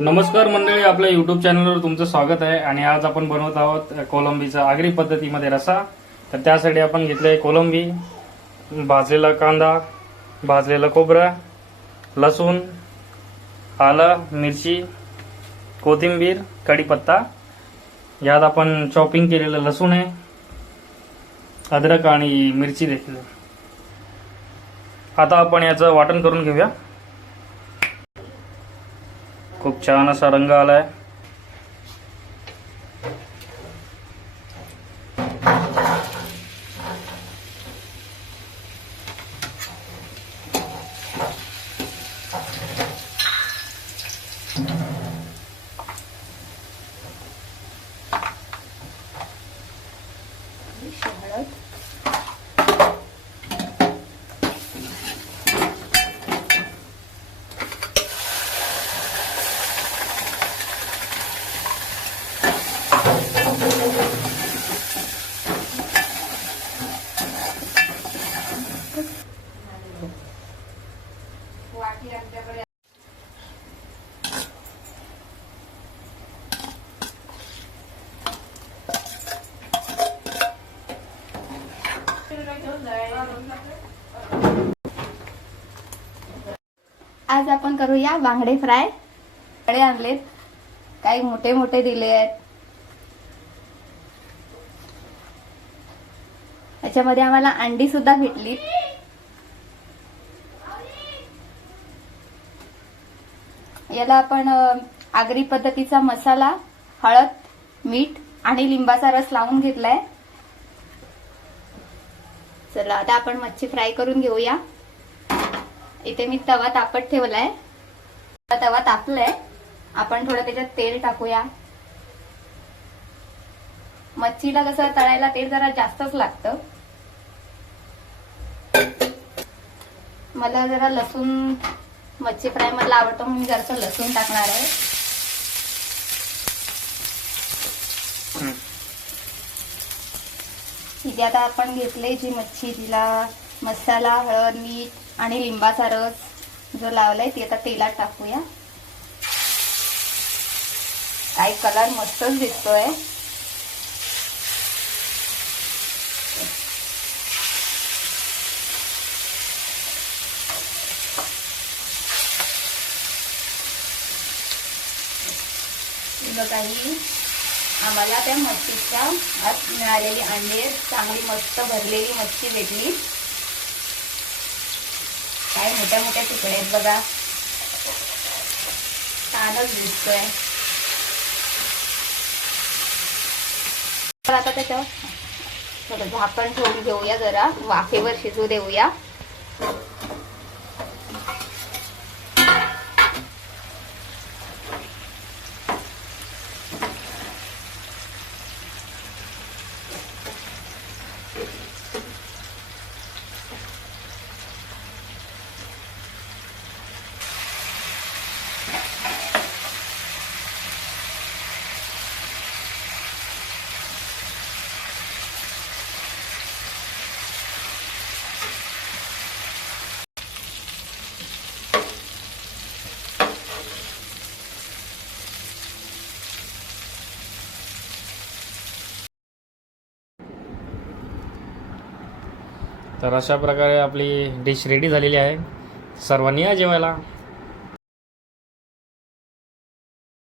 नमस्कार मंडळी आपल्या युट्यूब चॅनलवर तुमचं स्वागत आहे. आणि आज आपण बनवत आहोत कोलंबीचा आगरी पद्धतीमध्ये रसा. तर त्यासाठी आपण घेतले कोलंबी भाजलेला कांदा भाजलेलं खोबरं लसूण आलं मिरची कोथिंबीर कढीपत्ता. यात आपण चॉपिंग केलेलं लसूण आहे अद्रक आणि मिरची देखील आता आपण याचं वाटण करून घेऊया. खूप छान असा रंग आलाय. आज आपण करूया बांगडे फ्राय. बांगडे आणलेत. काही मोठे मोठे दिले आहेत. याच्यामध्ये आम्हाला अंडी सुद्धा भेटली. याला आपण आगरी पद्धतीचा मसाला हळद मीठ आणि लिंबाचा रस लावून घेतलाय. चला आता आपण मच्छी फ्राय करून घेऊया. इथे मी तवा तापत ठेवलाय. तवा तापलाय. आपण थोडं त्याच्यात तेल टाकूया. मच्छीला कसं तळायला तेल जरा जास्तच लागतं. मला जरा लसूण मच्छी फ्राय मला आवडतो म्हणून जरासं लसूण टाकणार आहे. इथे आता आपण घेतले जी मच्छी तिला मसाला हळद मीठ आणि लिंबाचा रस जो लावलाय ते आता तेलात टाकूया. काय कलर मस्तच दिसतोय. हे बघा ही. आम्हाला त्या मच्छीच्या आत मिळालेली अंडे चांगली मस्त भरलेली मच्छी भेटली. काय मोठ्या मोठ्या तुकडे आहेत बघा. छानच दिसतोय. आता त्याच्यावर थोडं झाकण ठेवून घेऊया जरा. वाफेवर शिजू देऊया. तर अशा प्रकारे आपली डिश रेडी झालेली आहे. सर्वांनी या जेवायला.